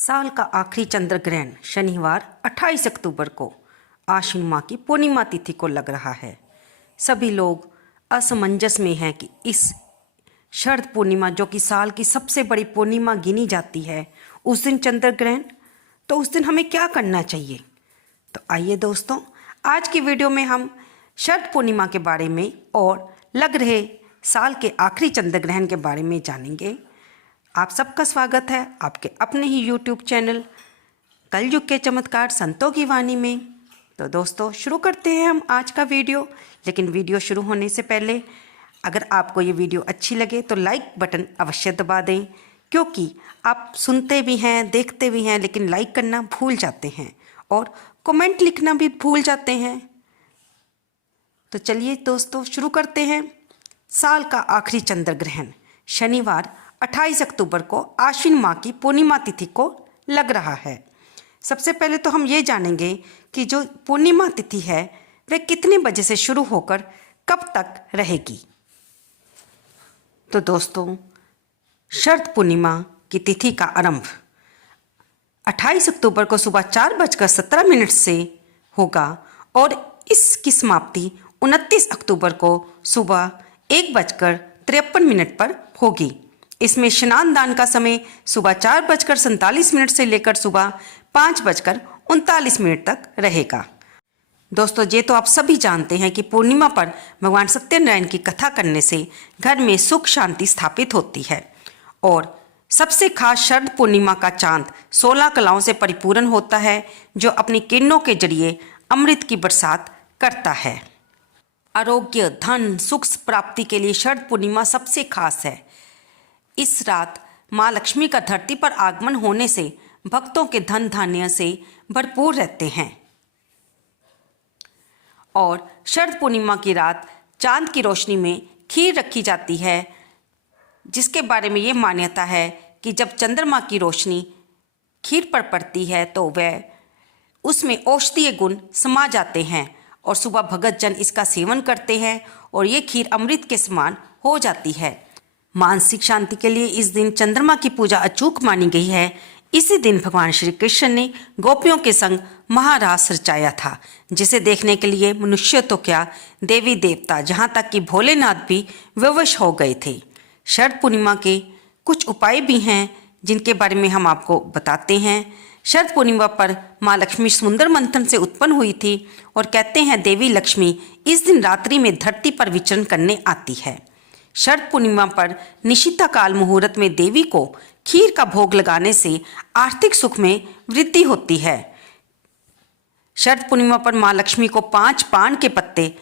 साल का आखिरी चंद्र ग्रहण शनिवार 28 अक्टूबर को आश्विन माह की पूर्णिमा तिथि को लग रहा है। सभी लोग असमंजस में हैं कि इस शरद पूर्णिमा, जो कि साल की सबसे बड़ी पूर्णिमा गिनी जाती है, उस दिन चंद्र ग्रहण, तो उस दिन हमें क्या करना चाहिए। तो आइए दोस्तों, आज की वीडियो में हम शरद पूर्णिमा के बारे में और लग रहे साल के आखिरी चंद्र ग्रहण के बारे में जानेंगे। आप सबका स्वागत है आपके अपने ही YouTube चैनल कलयुग के चमत्कार संतों की वाणी में। तो दोस्तों, शुरू करते हैं हम आज का वीडियो। लेकिन वीडियो शुरू होने से पहले अगर आपको ये वीडियो अच्छी लगे तो लाइक बटन अवश्य दबा दें, क्योंकि आप सुनते भी हैं, देखते भी हैं, लेकिन लाइक करना भूल जाते हैं और कमेंट लिखना भी भूल जाते हैं। तो चलिए दोस्तों, शुरू करते हैं। साल का आखिरी चंद्र ग्रहण शनिवार 28 अक्टूबर को आश्विन माह की पूर्णिमा तिथि को लग रहा है। सबसे पहले तो हम ये जानेंगे कि जो पूर्णिमा तिथि है वह कितने बजे से शुरू होकर कब तक रहेगी। तो दोस्तों, शरद पूर्णिमा की तिथि का आरंभ 28 अक्टूबर को सुबह 4:17 से होगा और इसकी समाप्ति 29 अक्टूबर को सुबह 1:53 पर होगी। इसमें स्नान दान का समय सुबह 4:47 से लेकर सुबह 5:39 तक रहेगा। दोस्तों, ये तो आप सभी जानते हैं कि पूर्णिमा पर भगवान सत्यनारायण की कथा करने से घर में सुख शांति स्थापित होती है। और सबसे खास शरद पूर्णिमा का चांद 16 कलाओं से परिपूर्ण होता है, जो अपनी किरणों के जरिए अमृत की बरसात करता है। आरोग्य, धन, सुख प्राप्ति के लिए शरद पूर्णिमा सबसे खास है। इस रात माँ लक्ष्मी का धरती पर आगमन होने से भक्तों के धन धान्य से भरपूर रहते हैं। और शरद पूर्णिमा की रात चांद की रोशनी में खीर रखी जाती है, जिसके बारे में ये मान्यता है कि जब चंद्रमा की रोशनी खीर पर पड़ती है तो वह उसमें औषधीय गुण समा जाते हैं और सुबह भगत जन इसका सेवन करते हैं और ये खीर अमृत के समान हो जाती है। मानसिक शांति के लिए इस दिन चंद्रमा की पूजा अचूक मानी गई है। इसी दिन भगवान श्री कृष्ण ने गोपियों के संग महारास रचाया था, जिसे देखने के लिए मनुष्य तो क्या, देवी देवता, जहाँ तक कि भोलेनाथ भी विवश हो गए थे। शरद पूर्णिमा के कुछ उपाय भी हैं जिनके बारे में हम आपको बताते हैं। शरद पूर्णिमा पर माँ लक्ष्मी समुद्र मंथन से उत्पन्न हुई थी और कहते हैं देवी लक्ष्मी इस दिन रात्रि में धरती पर विचरण करने आती है। शरद पूर्णिमा पर निशिता काल मुहूर्त में देवी को खीर का भोग लगाने से आर्थिक सुख में वृद्धि होती है। शरद पूर्णिमा पर माँ लक्ष्मी को 5 पान के पत्ते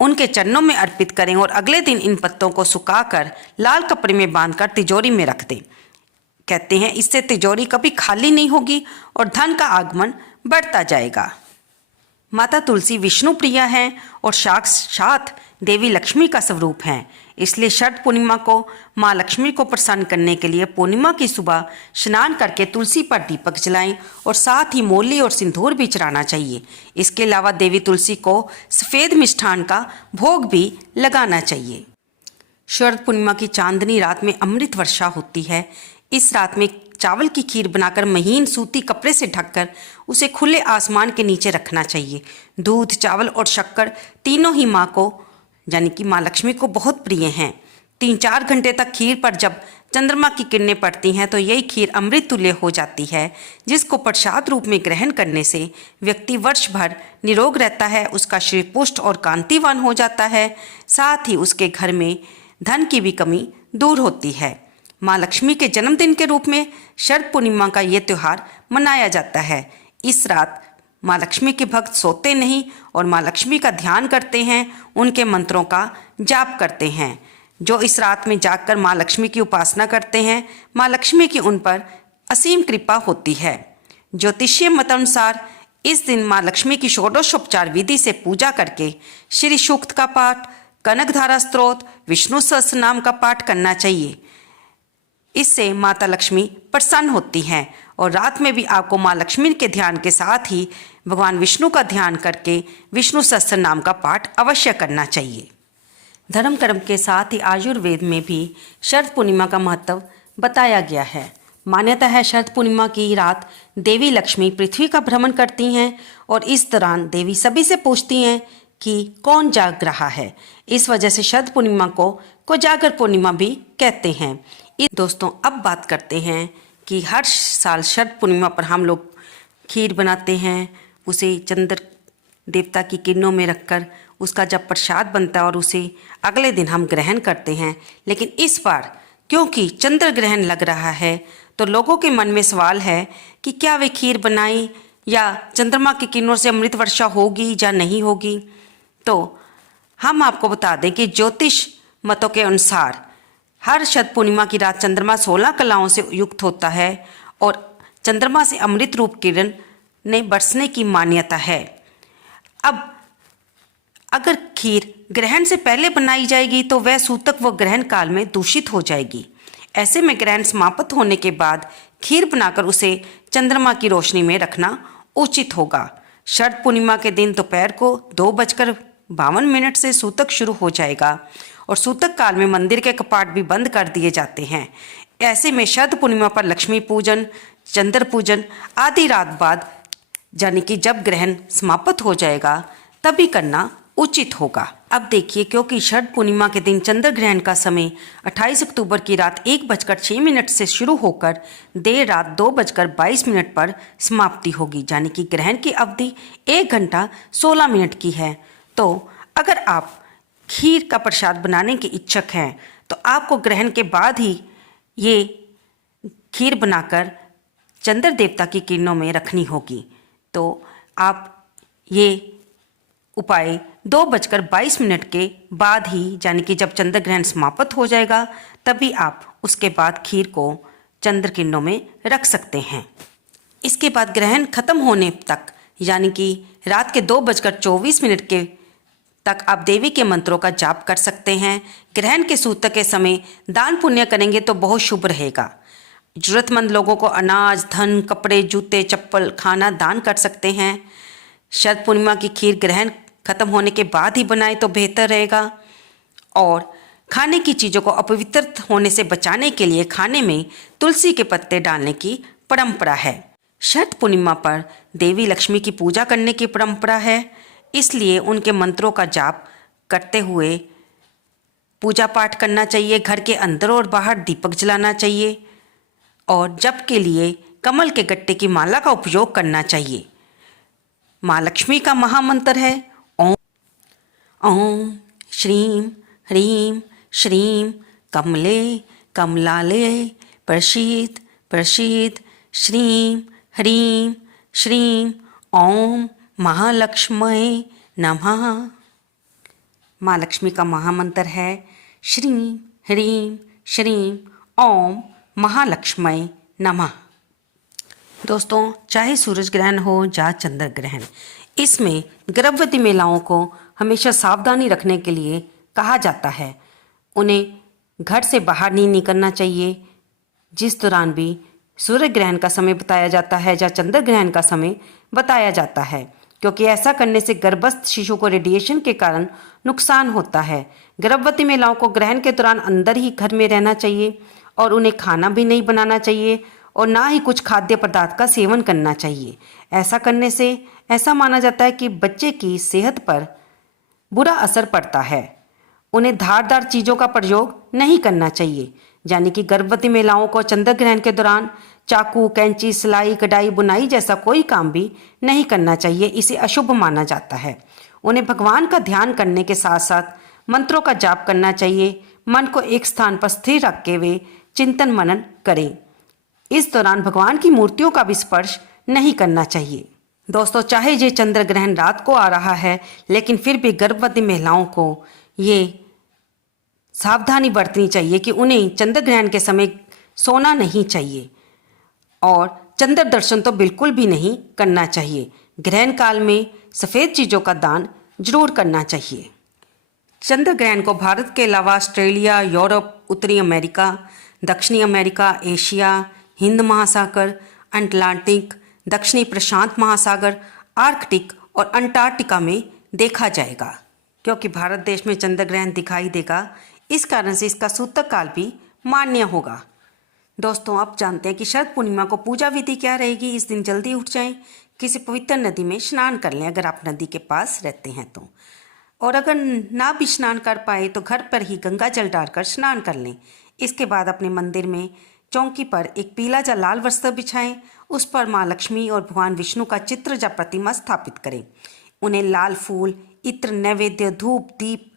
उनके चरणों में अर्पित करें और अगले दिन इन पत्तों को सुखाकर लाल कपड़े में बांधकर तिजोरी में रख दें। कहते हैं इससे तिजोरी कभी खाली नहीं होगी और धन का आगमन बढ़ता जाएगा। माता तुलसी विष्णु प्रिया हैं और साक्षात देवी लक्ष्मी का स्वरूप हैं। इसलिए शरद पूर्णिमा को माँ लक्ष्मी को प्रसन्न करने के लिए पूर्णिमा की सुबह स्नान करके तुलसी पर दीपक जलाएं और साथ ही मौली और सिंदूर भी चढ़ाना चाहिए। इसके अलावा देवी तुलसी को सफ़ेद मिष्ठान का भोग भी लगाना चाहिए। शरद पूर्णिमा की चांदनी रात में अमृत वर्षा होती है। इस रात में चावल की खीर बनाकर महीन सूती कपड़े से ढककर उसे खुले आसमान के नीचे रखना चाहिए। दूध, चावल और शक्कर तीनों ही माँ को, यानी कि माँ लक्ष्मी को बहुत प्रिय हैं। 3-4 घंटे तक खीर पर जब चंद्रमा की किरणें पड़ती हैं तो यही खीर अमृत तुल्य हो जाती है, जिसको प्रसाद रूप में ग्रहण करने से व्यक्ति वर्ष भर निरोग रहता है, उसका शरीर पुष्ट और कांतिवान हो जाता है। साथ ही उसके घर में धन की भी कमी दूर होती है। माँ लक्ष्मी के जन्मदिन के रूप में शरद पूर्णिमा का ये त्यौहार मनाया जाता है। इस रात माँ लक्ष्मी के भक्त सोते नहीं और माँ लक्ष्मी का ध्यान करते हैं, उनके मंत्रों का जाप करते हैं। जो इस रात में जागकर माँ लक्ष्मी की उपासना करते हैं, माँ लक्ष्मी की उन पर असीम कृपा होती है। ज्योतिषीय मत अनुसार इस दिन माँ लक्ष्मी की षोडशोपचार विधि से पूजा करके श्री सूक्त का पाठ, कनकधारा स्तोत्र, विष्णु सहस्रनाम का पाठ करना चाहिए। इससे माता लक्ष्मी प्रसन्न होती हैं और रात में भी आपको माँ लक्ष्मी के ध्यान के साथ ही भगवान विष्णु का ध्यान करके विष्णु सहस्त्र नाम का पाठ अवश्य करना चाहिए। धर्म कर्म के साथ ही आयुर्वेद में भी शरद पूर्णिमा का महत्व बताया गया है। मान्यता है शरद पूर्णिमा की रात देवी लक्ष्मी पृथ्वी का भ्रमण करती हैं और इस दौरान देवी सभी से पूछती हैं कि कौन जाग रहा है। इस वजह से शरद पूर्णिमा को कोजागर पूर्णिमा भी कहते हैं। दोस्तों अब बात करते हैं कि हर साल शरद पूर्णिमा पर हम लोग खीर बनाते हैं, उसे चंद्र देवता की किरणों में रखकर उसका जब प्रसाद बनता है और उसे अगले दिन हम ग्रहण करते हैं। लेकिन इस बार क्योंकि चंद्र ग्रहण लग रहा है तो लोगों के मन में सवाल है कि क्या वे खीर बनाएं या चंद्रमा की किरणों से अमृत वर्षा होगी या नहीं होगी। तो हम आपको बता दें कि ज्योतिष मतों के अनुसार हर शरद पूर्णिमा की रात चंद्रमा 16 कलाओं से युक्त होता है और चंद्रमा से अमृत रूप किरण ने बरसने की मान्यता है। अब अगर खीर ग्रहण से पहले बनाई जाएगी तो वह सूतक व ग्रहण काल में दूषित हो जाएगी। ऐसे में ग्रहण समाप्त होने के बाद खीर बनाकर उसे चंद्रमा की रोशनी में रखना उचित होगा। शरद पूर्णिमा के दिन दोपहर को 2:52 से सूतक शुरू हो जाएगा और सूतक काल में मंदिर के कपाट भी बंद कर दिए जाते हैं। ऐसे में शरद पूर्णिमा पर लक्ष्मी पूजन, चंद्र पूजन आदि रात बाद यानी कि जब ग्रहण समाप्त हो जाएगा तभी करना उचित होगा। अब देखिए, क्योंकि शरद पूर्णिमा के दिन चंद्र ग्रहण का समय 28 अक्टूबर की रात 1:06 से शुरू होकर देर रात 2:22 पर समाप्ति होगी, यानी कि ग्रहण की अवधि 1 घंटा 16 मिनट की है। तो अगर आप खीर का प्रसाद बनाने के इच्छुक हैं तो आपको ग्रहण के बाद ही ये खीर बनाकर चंद्र देवता की किरणों में रखनी होगी। तो आप ये उपाय 2:22 के बाद ही यानी कि जब चंद्र ग्रहण समाप्त हो जाएगा तभी आप उसके बाद खीर को चंद्र किरणों में रख सकते हैं। इसके बाद ग्रहण खत्म होने तक यानी कि रात के 2:24 के तक आप देवी के मंत्रों का जाप कर सकते हैं। ग्रहण के सूतक के समय दान पुण्य करेंगे तो बहुत शुभ रहेगा। जरूरतमंद लोगों को अनाज, धन, कपड़े, जूते, चप्पल, खाना दान कर सकते हैं। शरद पूर्णिमा की खीर ग्रहण खत्म होने के बाद ही बनाए तो बेहतर रहेगा। और खाने की चीज़ों को अपवित्र होने से बचाने के लिए खाने में तुलसी के पत्ते डालने की परंपरा है। शरद पूर्णिमा पर देवी लक्ष्मी की पूजा करने की परंपरा है, इसलिए उनके मंत्रों का जाप करते हुए पूजा पाठ करना चाहिए। घर के अंदर और बाहर दीपक जलाना चाहिए और जप के लिए कमल के गट्टे की माला का उपयोग करना चाहिए। माँ लक्ष्मी का महामंत्र है ओम ओम श्रीं ह्रीं श्रीं कमले कमलाले प्रसीद प्रसीद श्रीं ह्रीं श्रीं ओम महालक्ष्मये नमः। माँ लक्ष्मी का महामंत्र है श्रीं ह्रीं श्रीं ओम महालक्ष्मये नमः। दोस्तों, चाहे सूरज ग्रहण हो या चंद्र ग्रहण, इसमें गर्भवती महिलाओं को हमेशा सावधानी रखने के लिए कहा जाता है। उन्हें घर से बाहर नहीं निकलना चाहिए। जिस दौरान भी सूर्य ग्रहण का समय बताया जाता है या चंद्र ग्रहण का समय बताया जाता है, क्योंकि ऐसा करने से गर्भस्थ शिशु को रेडिएशन के कारण नुकसान होता है। गर्भवती महिलाओं को ग्रहण के दौरान अंदर ही घर में रहना चाहिए और उन्हें खाना भी नहीं बनाना चाहिए और ना ही कुछ खाद्य पदार्थ का सेवन करना चाहिए। ऐसा करने से ऐसा माना जाता है कि बच्चे की सेहत पर बुरा असर पड़ता है। उन्हें धारदार चीज़ों का प्रयोग नहीं करना चाहिए, यानी कि गर्भवती महिलाओं को चंद्र ग्रहण के दौरान चाकू, कैंची, सिलाई, कढ़ाई, बुनाई जैसा कोई काम भी नहीं करना चाहिए। इसे अशुभ माना जाता है। उन्हें भगवान का ध्यान करने के साथ साथ मंत्रों का जाप करना चाहिए। मन को एक स्थान पर स्थिर रख के वे चिंतन मनन करें। इस दौरान भगवान की मूर्तियों का भी स्पर्श नहीं करना चाहिए। दोस्तों, चाहे ये चंद्र ग्रहण रात को आ रहा है, लेकिन फिर भी गर्भवती महिलाओं को ये सावधानी बरतनी चाहिए कि उन्हें चंद्र ग्रहण के समय सोना नहीं चाहिए और चंद्र दर्शन तो बिल्कुल भी नहीं करना चाहिए। ग्रहण काल में सफ़ेद चीज़ों का दान जरूर करना चाहिए। चंद्र ग्रहण को भारत के अलावा ऑस्ट्रेलिया, यूरोप, उत्तरी अमेरिका, दक्षिणी अमेरिका, एशिया, हिंद महासागर, अटलांटिक, दक्षिणी प्रशांत महासागर, आर्कटिक और अंटार्कटिका में देखा जाएगा। क्योंकि भारत देश में चंद्र ग्रहण दिखाई देगा, इस कारण से इसका सूतक काल भी मान्य होगा। दोस्तों, आप जानते हैं कि शरद पूर्णिमा को पूजा विधि क्या रहेगी। इस दिन जल्दी उठ जाएं, किसी पवित्र नदी में स्नान कर लें अगर आप नदी के पास रहते हैं तो। और अगर ना भी स्नान कर पाए तो घर पर ही गंगा जल डालकर स्नान कर लें। इसके बाद अपने मंदिर में चौकी पर एक पीला या लाल वस्त्र बिछाएं। उस पर माँ लक्ष्मी और भगवान विष्णु का चित्र या प्रतिमा स्थापित करें। उन्हें लाल फूल, इत्र, नैवेद्य, धूप, दीप,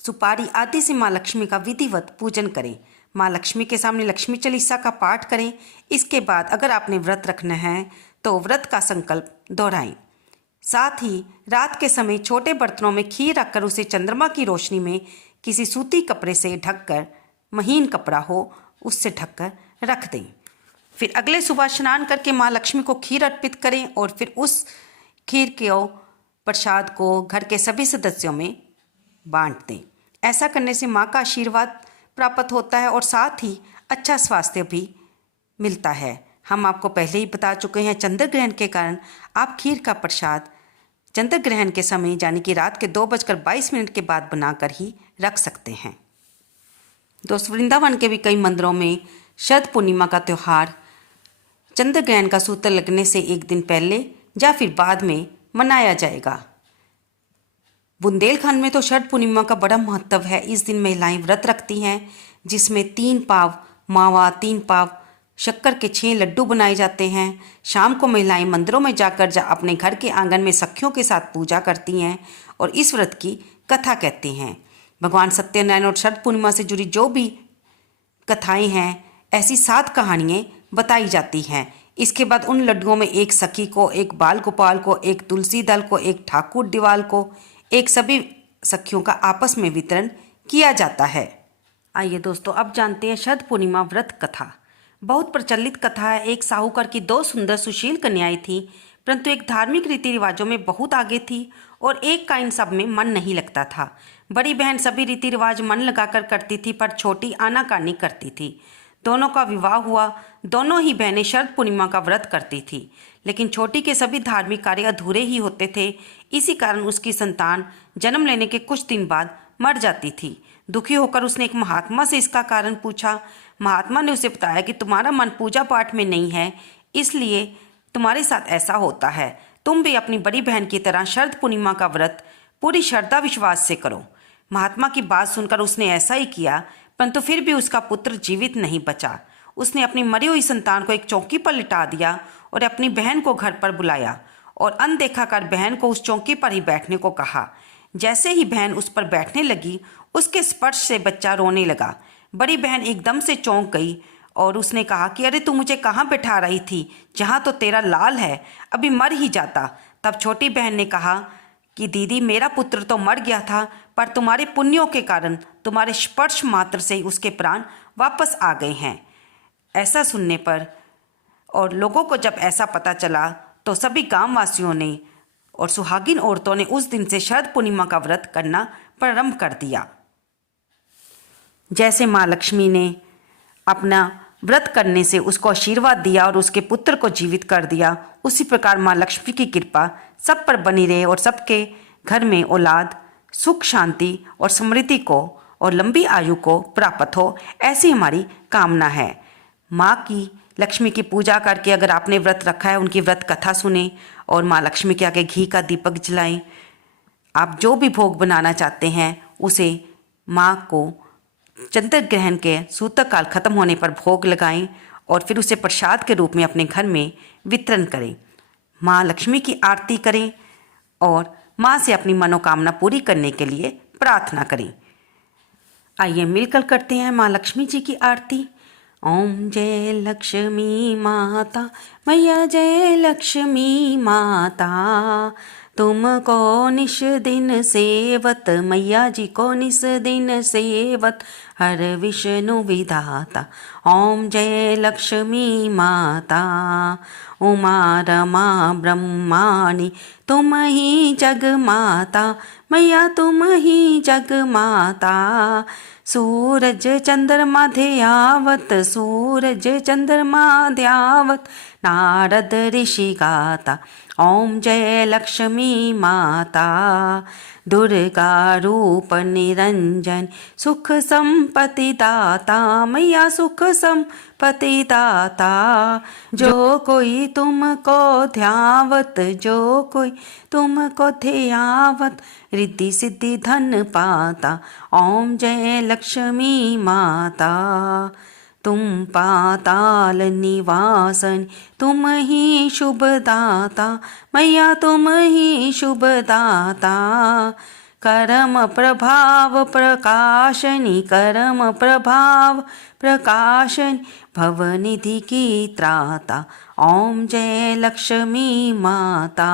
सुपारी आदि से माँ लक्ष्मी का विधिवत पूजन करें। माँ लक्ष्मी के सामने लक्ष्मी चालीसा का पाठ करें। इसके बाद अगर आपने व्रत रखना है तो व्रत का संकल्प दोहराएं। साथ ही रात के समय छोटे बर्तनों में खीर रखकर उसे चंद्रमा की रोशनी में किसी सूती कपड़े से ढककर, महीन कपड़ा हो उससे ढककर रख दें। फिर अगले सुबह स्नान करके माँ लक्ष्मी को खीर अर्पित करें और फिर उस खीर के प्रसाद को घर के सभी सदस्यों में बांट दें। ऐसा करने से माँ का आशीर्वाद प्राप्त होता है और साथ ही अच्छा स्वास्थ्य भी मिलता है। हम आपको पहले ही बता चुके हैं, चंद्र ग्रहण के कारण आप खीर का प्रसाद चंद्र ग्रहण के समय यानी कि रात के 2:22 के बाद बनाकर ही रख सकते हैं। दोस्तों, वृंदावन के भी कई मंदिरों में शरद पूर्णिमा का त्यौहार चंद्र ग्रहण का सूत्र लगने से एक दिन पहले या फिर बाद में मनाया जाएगा। बुंदेलखंड में तो शरद पूर्णिमा का बड़ा महत्व है। इस दिन महिलाएं व्रत रखती हैं जिसमें 3 पाव मावा, 3 पाव शक्कर के 6 लड्डू बनाए जाते हैं। शाम को महिलाएं मंदिरों में जाकर अपने घर के आंगन में सखियों के साथ पूजा करती हैं और इस व्रत की कथा कहती हैं। भगवान सत्यनारायण और शरद पूर्णिमा से जुड़ी जो भी कथाएं हैं, ऐसी 7 कहानियाँ बताई जाती हैं। इसके बाद उन लड्डुओं में एक सखी को, एक बाल गोपाल को, एक तुलसी दल को, एक ठाकुर दीवाल को, एक सभी सखियों का आपस में वितरण किया जाता है। आइए दोस्तों, अब जानते हैं शरद पूर्णिमा व्रत कथा। बहुत प्रचलित कथा है। एक साहूकार की 2 सुंदर सुशील कन्याएं थीं, परंतु एक धार्मिक रीति रिवाजों में बहुत आगे थी और एक का इन सब में मन नहीं लगता था। बड़ी बहन सभी रीति रिवाज मन लगाकर करती थी, पर छोटी आनाकानी करती थी। दोनों का विवाह हुआ। दोनों ही बहनें शरद पूर्णिमा का व्रत करती थी, लेकिन छोटी के सभी धार्मिक कार्य अधूरे ही होते थे। इसी कारण उसकी संतान जन्म लेने के कुछ दिन बाद मर जाती थी। दुखी होकर उसने एक महात्मा से इसका कारण पूछा। महात्मा ने उसे बताया कि तुम्हारा मन पूजा पाठ में नहीं है, इसलिए तुम्हारे साथ ऐसा होता है। तुम भी अपनी बड़ी बहन की तरह शरद पूर्णिमा का व्रत पूरी श्रद्धा विश्वास से करो। महात्मा की बात सुनकर उसने ऐसा ही किया, परंतु फिर भी उसका पुत्र जीवित नहीं बचा। उसने अपनी मरी हुई संतान को एक चौकी पर लिटा दिया और अपनी बहन को घर पर बुलाया और अनदेखा कर बहन को उस चौकी पर ही बैठने को कहा। जैसे ही बहन उस पर बैठने लगी, उसके स्पर्श से बच्चा रोने लगा। बड़ी बहन एकदम से चौंक गई और उसने कहा कि अरे तू मुझे कहाँ बैठा रही थी, जहाँ तो तेरा लाल है, अभी मर ही जाता। तब छोटी बहन ने कहा कि दीदी, मेरा पुत्र तो मर गया था, पर तुम्हारे पुण्यों के कारण तुम्हारे स्पर्श मात्र से ही उसके प्राण वापस आ गए हैं। ऐसा सुनने पर और लोगों को जब ऐसा पता चला तो सभी गांव वासियों ने और सुहागिन औरतों ने उस दिन से शरद पूर्णिमा का व्रत करना प्रारंभ कर दिया। जैसे माँ लक्ष्मी ने अपना व्रत करने से उसको आशीर्वाद दिया और उसके पुत्र को जीवित कर दिया, उसी प्रकार माँ लक्ष्मी की कृपा सब पर बनी रहे और सबके घर में औलाद, सुख, शांति और समृद्धि को और लंबी आयु को प्राप्त हो, ऐसी हमारी कामना है। माँ की लक्ष्मी की पूजा करके अगर आपने व्रत रखा है, उनकी व्रत कथा सुने और माँ लक्ष्मी के आगे घी का दीपक जलाएं। आप जो भी भोग बनाना चाहते हैं उसे माँ को चंद्र ग्रहण के सूतक काल खत्म होने पर भोग लगाएं और फिर उसे प्रसाद के रूप में अपने घर में वितरण करें। माँ लक्ष्मी की आरती करें और माँ से अपनी मनोकामना पूरी करने के लिए प्रार्थना करें। आइए मिलकर करते हैं माँ लक्ष्मी जी की आरती। ओम जय लक्ष्मी माता, मैया जय लक्ष्मी माता, तुमको निश दिन सेवत, मैया जी को निश दिन सेवत, हर विष्णु विधाता। ओम जय लक्ष्मी माता, उमा रमा ब्रह्माणी तुम ही जग माता, मैया तुम ही जग माता। सूरज चंद्रमा ध्यावत, सूरज चंद्रमा ध्यावत, नारद ऋषि गाता, ओम जय लक्ष्मी माता। दुर्गा रूप निरंजन, सुख संपत्ति दाता, मैया सुख संपत्ति दाता। जो कोई तुमको ध्यावत, जो कोई तुमको ध्यावत, रिद्धि सिद्धि धन पाता, ओम जय लक्ष्मी माता। तुम पाताल निवासन, तुम ही शुभ दाता, मैया तुम ही शुभ दाता। कर्म प्रभाव प्रकाशनी, कर्म प्रभाव प्रकाशनी, भवनिधि की त्राता, ओम जय लक्ष्मी माता।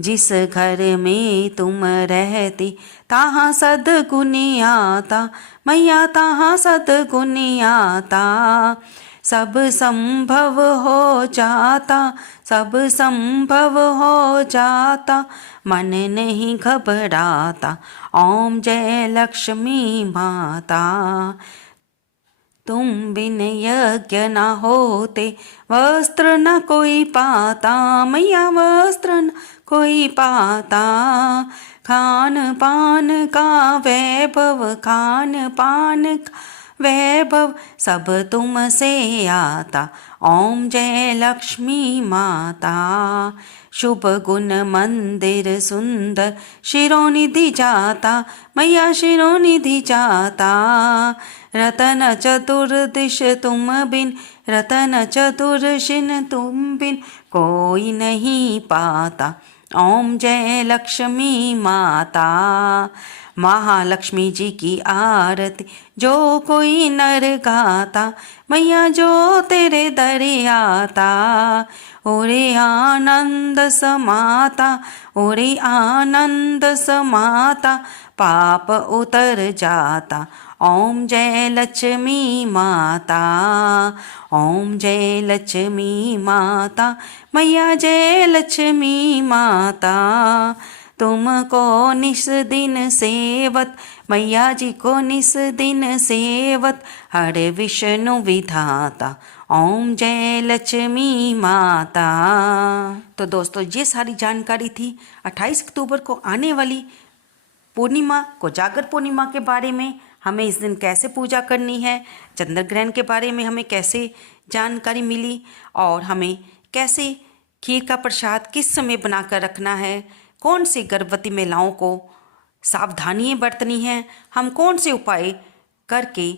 जिस घर में तुम रहती, ताहाँ सद्गुणी आता, मैया ताहाँ सद्गुणी आता। सब संभव हो जाता, सब संभव हो जाता, मन नहीं घबराता, ओम जय लक्ष्मी माता। तुम बिन यज्ञ न होते, वस्त्र न कोई पाता, मैया वस्त्र न कोई पाता। खान पान का वैभव, खान पान का वैभव, सब तुमसे आता, ओम जय लक्ष्मी माता। शुभ गुण मंदिर सुंदर, शिरोनिधि जाता, मैया शिरोनिधि जाता। रतन चतुर्दिश तुम बिन, रतन चतुर्शिन तुम बिन, कोई नहीं पाता, ओम जय लक्ष्मी माता। महालक्ष्मी जी की आरती जो कोई नर गाता, मैया जो तेरे दर आता, ओरे आनंद समाता, ओरे आनंद समाता, पाप उतर जाता, ओम जय लक्ष्मी माता, ओम जय लक्ष्मी माता, मैया जय लक्ष्मी माता। तुमको निस दिन सेवत, मैया जी को निस दिन सेवत, हर विष्णु विधाता, ओम जय लक्ष्मी माता। तो दोस्तों ये सारी जानकारी थी 28 अक्टूबर को आने वाली पूर्णिमा को, जागर पूर्णिमा के बारे में, हमें इस दिन कैसे पूजा करनी है, चंद्र ग्रहण के बारे में हमें कैसे जानकारी मिली, और हमें कैसे खीर का प्रसाद किस समय बनाकर रखना है, कौन सी गर्भवती महिलाओं को सावधानियाँ बरतनी हैं, हम कौन से उपाय करके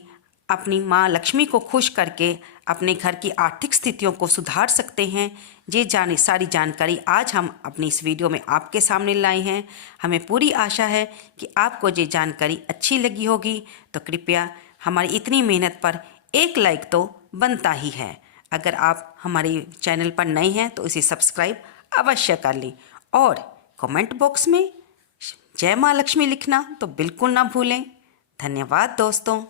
अपनी माँ लक्ष्मी को खुश करके अपने घर की आर्थिक स्थितियों को सुधार सकते हैं। ये सारी जानकारी आज हम अपनी इस वीडियो में आपके सामने लाए हैं। हमें पूरी आशा है कि आपको ये जानकारी अच्छी लगी होगी, तो कृपया हमारी इतनी मेहनत पर एक लाइक तो बनता ही है। अगर आप हमारे चैनल पर नए हैं तो इसे सब्सक्राइब अवश्य कर लें, और कमेंट बॉक्स में जय माँ लक्ष्मी लिखना तो बिल्कुल ना भूलें। धन्यवाद दोस्तों।